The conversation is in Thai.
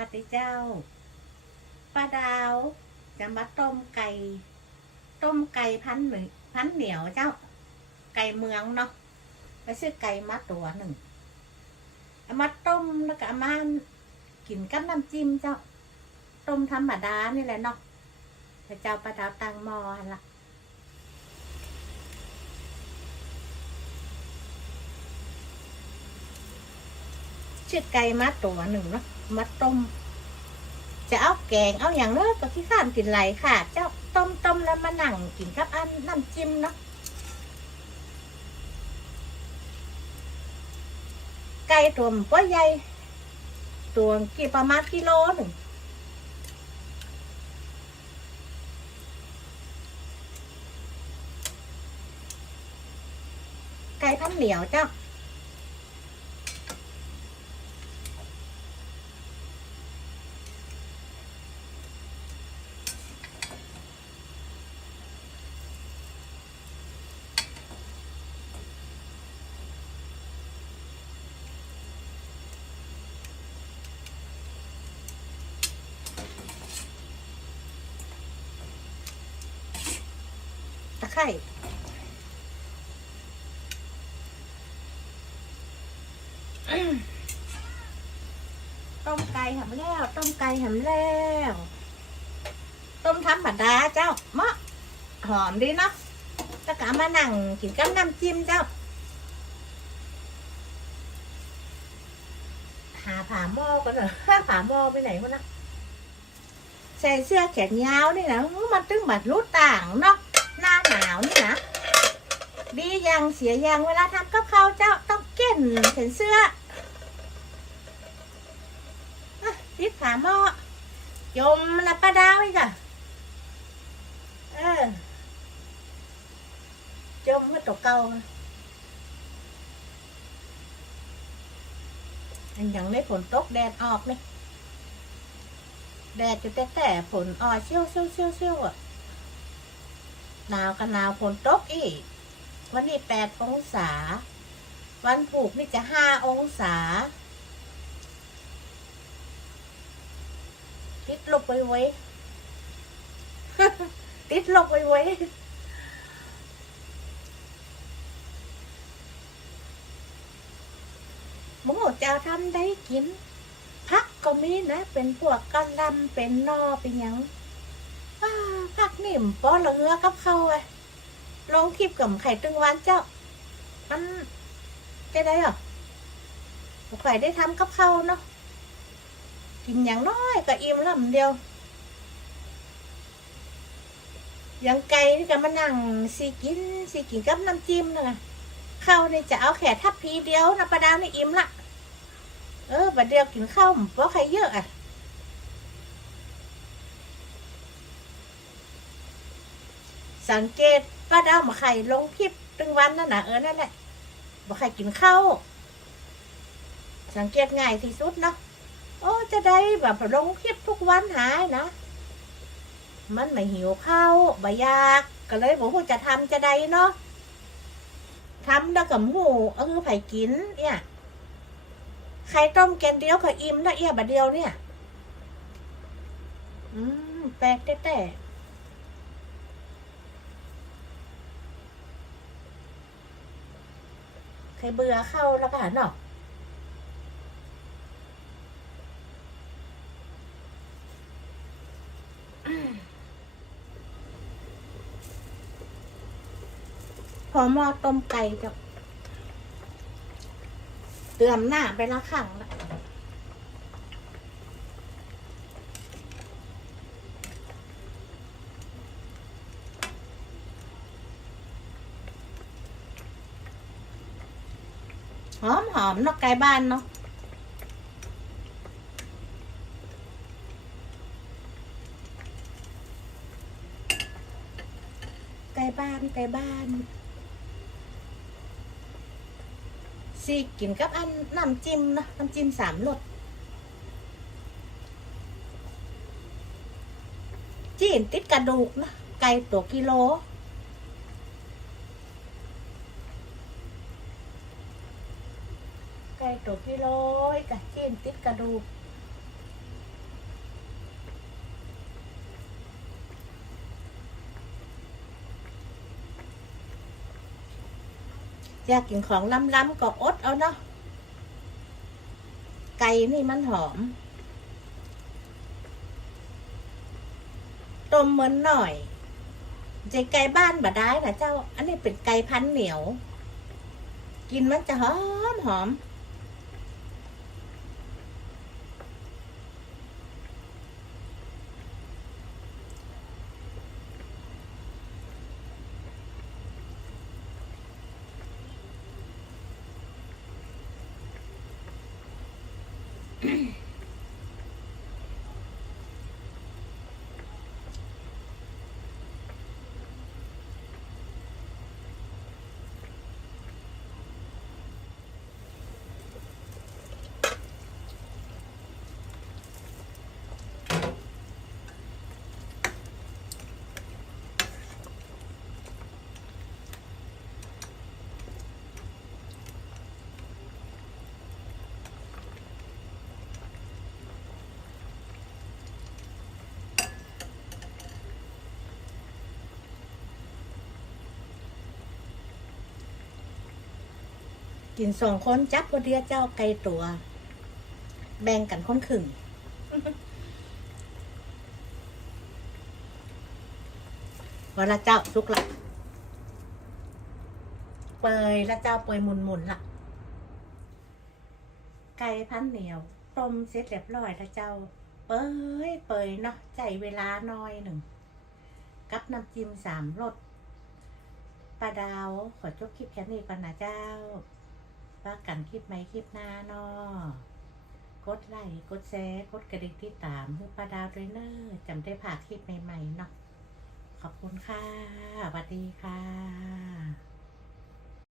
ปฏิเจ้าป้าดาวจะมาต้มไก่ ต้มไก่พันหนึ่งพันเหนียวเจ้า ไก่เมืองเนาะไปซื้อไก่มาตัวหนึ่งเอามาต้มแล้วก็มากินกับน้ำจิ้มเจ้า ต้มธรรมดานี่แหละเนาะแต่เจ้าป้าดาวตังมอละ ชื่อไก่มาตัวหนึ่งเนาะมาต้ม จะเอาแกงเอาอย่างเนาะก็ขี้ข้านกินไหลค่ะ เจ้าต้มต้มแล้วมานั่งกินกับอันน้ำจิ้มเนาะไก่ตัวมันก็ใหญ่ตัวกี่ประมาณกิโลหนึ่งไก่พันเหนียวเจ้า ตะไคร่อืมต้มไก่หำแล้ว ต้มไก่หำแล้ว ต้มธรรมดาเจ้ามะหอมดีเนาะแล้วก็เอามานั่งกินกับน้ำจิ้มเจ้าหาผาหม้อกันเหรอผาหม้อไปไหนวะนะใส่เสื้อแขนยาวนี่นะมันตึงบัดรู้ต่างเนาะ หนาวนี่นะดียังเสียยังเวลาทำกับข้าวเจ้าต้องเก้นเห็นเสื้ออติดผาหม้อยมละป้าดาวอีกอะเออจมเมื่อตกเก่าอันยังไม่ฝนตกแดดออกนี่แดดจะแต่แต่ฝนอ่อเชี่ยวเชี่ยวเชี่ยวเชี่ยวอะ หนาวกับหนาวฝนตกอีก วันนี้แปดองศา วันผูกนี่จะห้าองศา ติดลบไว้ไว้ติดลบไว้ไว้หมูจะทำได้กิน พักก็มีนะ เป็นพวกกะลำเป็นนอเป็นยังักนิ่มป้อนละเงือกับเขาไอ้ลองคลิปกับไข่ตึงหวานเจ้า มันจะได้หรอไข่ได้ทำกับเขาเนาะกินอย่างน้อยก็อิ่มลำเดียวอย่างไก่นี่ก็มานั่งสีกินสีกินกับน้ำจิ้มนะข้าวนี่จะเอาแค่ทัพพีเดียวนะประดาวนี่อิ่มละเออบัดเดียวกินข้าวเพราะใครเยอะอะ สังเกตป้าดาวมาไข่ลงคลิปตึงวันนั่นนะเออนั่นแหละมาไข่กินข้าวสังเกตง่ายที่สุดเนาะโอ้จะได้แบบลงคลิปทุกวันหายนะ มันไม่หิวข้าวบายาก ก็เลยบอกว่าจะทำจะได้เนาะทำแล้วกับหมูเออไผ่กินเนี่ยไข่ต้มแกงเดียวก็อิ่มแล้วเอียบะเดียวเนี่ย อืมแปลกแต่แต่ เคยเบื่อเข้าแล้วก็หันออกพอหม้อต้มไก่จะเตรียมหน้าไปละขังละ หอมหอมนาะไก่บ้านเนาะไก่บ้านไก่บ้านสิกินกับอันน้ำจิ้มนะน้ำจิ้มสามรสจีนติดกระดูกนะไก่ตัวกิโล ไก่ตัวพี่ร้อยกับจิ้นติดกระดูกอยากกินของล้ำๆก็อดเอาเนาะไก่นี่มันหอม ต้มเหมือนหน่อยใจไก่บ้านบะได้นะเจ้า อันนี้เป็นไก่พันเหนียว กินมันจะหอมหอม Mm-hmm. กินสองคนจับพอดีเจ้าไก่ตัว แบ่งกันคนขึงวันละเจ้าสุกละเปยละเจ้าเปยหมุนหมุนละไก่พันเหนียวต้มเสร็จเรียบร้อยละเจ้า เปยเปยเนาะใจเวลาน้อยหนึ่ง กับน้ำจิ้มสามรสปลาดาวขอจบคลิปแค่นี้ก่อนนะเจ้า ว่ากันคลิปไหมคลิปหน้าเนอกดไลค์กดแชร์กดกระดิ่งที่ตามฮือปลาดาวด้วยเนอร์จำได้ผ่าคลิปใหม่ๆเนาะขอบคุณค่ะสวัสดีค่ะ